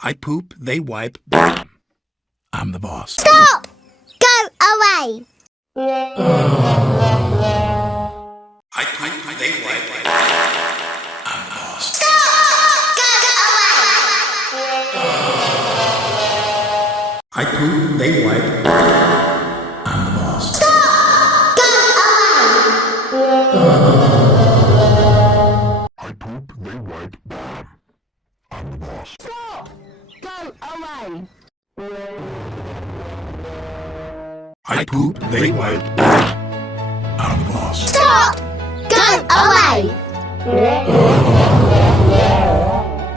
I poop, they wipe, bam. I'm the boss. Stop! Go away! I poop, they wipe, I'm the boss. Stop! Go away! I poop, they wipe, I'm the boss. Stop! Go away! I poop, they wipe, bam. I'm the boss. Stop! Go away! I poop, they wipe, bam. I'm the boss. Stop! Go away!